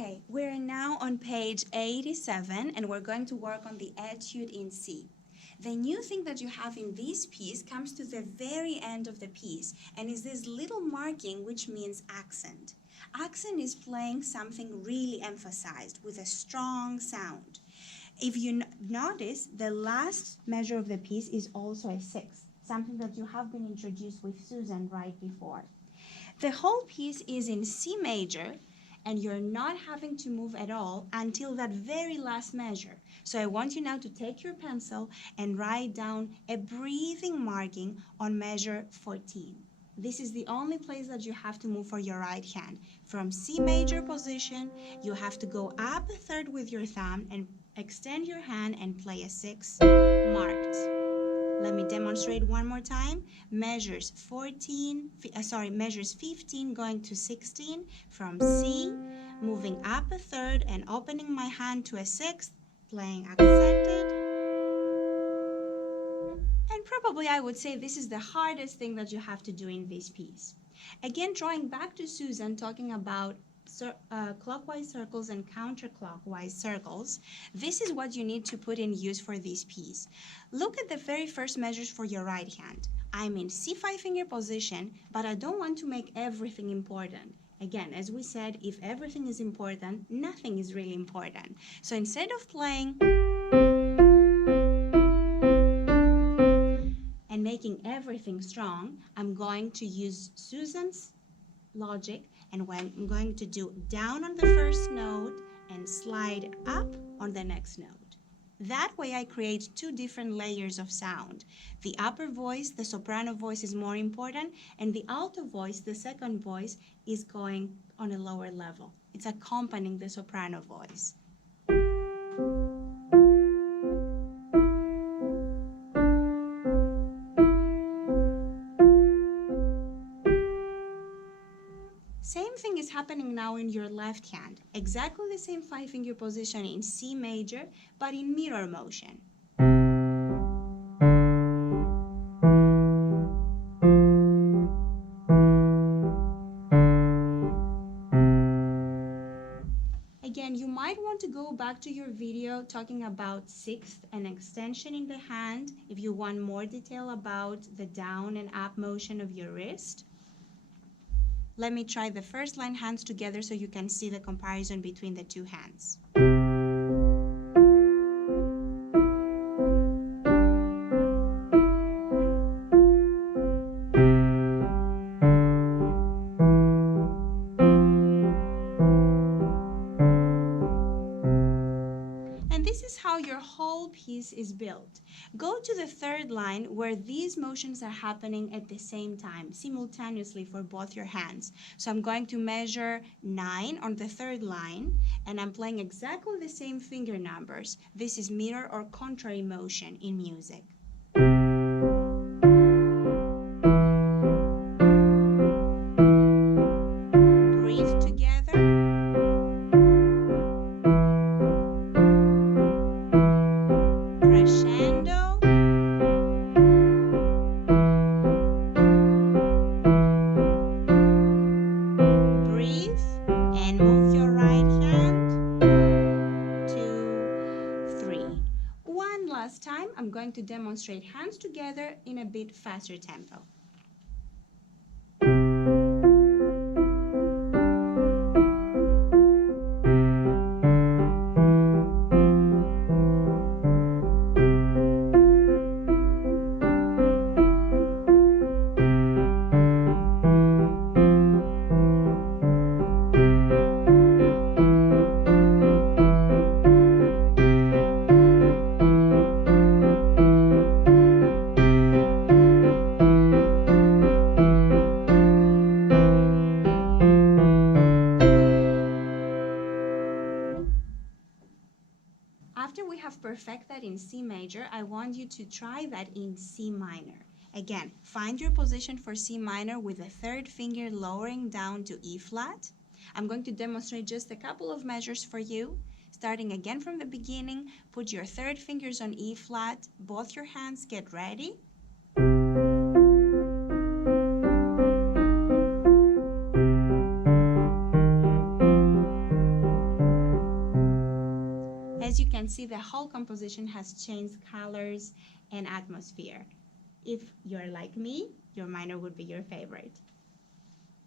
Okay, we're now on page 87 and we're going to work on the Etude in C. The new thing that you have in this piece comes to the very end of the piece and is this little marking which means accent. Accent is playing something really emphasized with a strong sound. If you notice, the last measure of the piece is also a sixth, something that you have been introduced with Susan right before. The whole piece is in C major, and you're not having to move at all until that very last measure. So I want you now to take your pencil and write down a breathing marking on measure 14. This is the only place that you have to move for your right hand. From C major position, you have to go up a third with your thumb and extend your hand and play a 6 marked. Let me demonstrate one more time. Measures 15 going to 16 from C, moving up a third and opening my hand to a sixth, playing accented. And probably I would say this is the hardest thing that you have to do in this piece. Again, drawing back to Susan, talking about clockwise circles and counterclockwise circles, this is what you need to put in use for this piece. Look at the very first measures for your right hand. I'm in C5 finger position, but I don't want to make everything important. Again, as we said, if everything is important, nothing is really important. So instead of playing and making everything strong, I'm going to use Susan's logic, and when I'm going to do down on the first note and slide up on the next note. That way I create two different layers of sound. The upper voice, the soprano voice, is more important, and the alto voice, the second voice, is going on a lower level. It's accompanying the soprano voice. Same thing is happening now in your left hand. Exactly the same 5-finger position in C major, but in mirror motion. Again, you might want to go back to your video talking about sixth and extension in the hand if you want more detail about the down and up motion of your wrist. Let me try the first line hands together so you can see the comparison between the two hands. And this is how your whole piece is built. Go to the third line where these motions are happening at the same time, simultaneously for both your hands. So I'm going to measure 9 on the third line, and I'm playing exactly the same finger numbers. This is mirror or contrary motion in music. Breathe together. Crescendo. Breathe and move your right hand. 2, 3. One last time, I'm going to demonstrate hands together in a bit faster tempo. After we have perfected that in C major, I want you to try that in C minor. Again, find your position for C minor with the third finger lowering down to E flat. I'm going to demonstrate just a couple of measures for you. Starting again from the beginning, put your third fingers on E flat, both your hands, get ready. As you can see, the whole composition has changed colors and atmosphere. If you're like me, your minor would be your favorite.